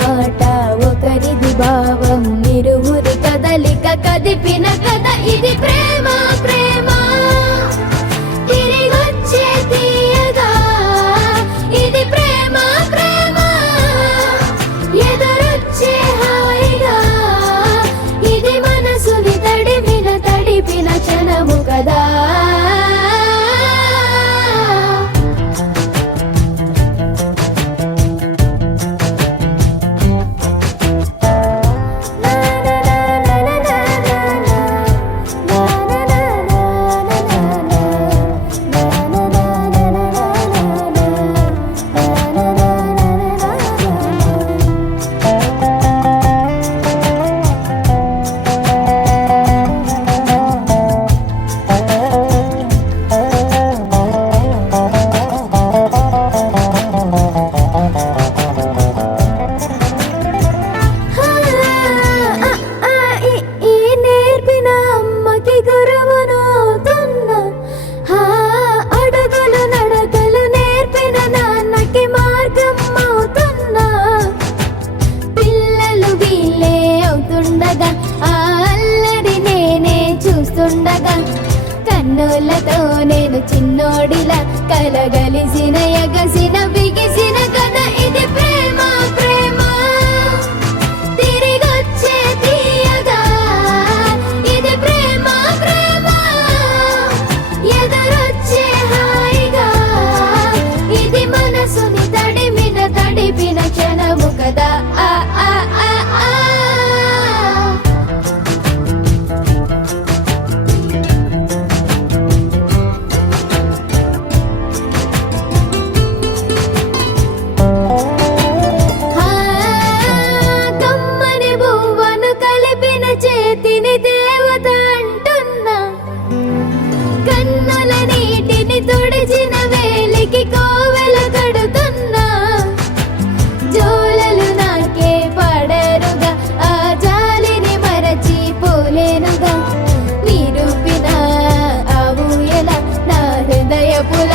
మాట ఒకరిది భావం ఇరువురి కదలిక కదిపిన కథ ఇది ప్రేమ ప్రేమ తిరిగొచ్చే తీయగా ఇది ప్రేమ ప్రేమ ఎదురొచ్చే హాయిగా ఇది మనసుని తడిపిన క్షణము కదా కన్నులతో నేను చిన్నోడిలా కలగలిసిన ఎగసిన బిగిసిన కథ ఇది ప్రేమ ప్రేమ తిరిగొచ్చే తీయగా ఇది ప్రేమ ప్రేమ ఎదురొచ్చే హాయిగా ఇది మనసుని తడిపిన క్షణము కదా ఆ ఆ ఆ ఆ చేతిని దేవత అంటున్నా కన్నుల నీటిని తుడిచిన వేలికి కోవెల కడుతున్నా జోలలు నాకే పడరుగా ఆ జాలిని మరచి పోలేనుగా నిరూపిన ఆ ఊయల నా హృదయపుల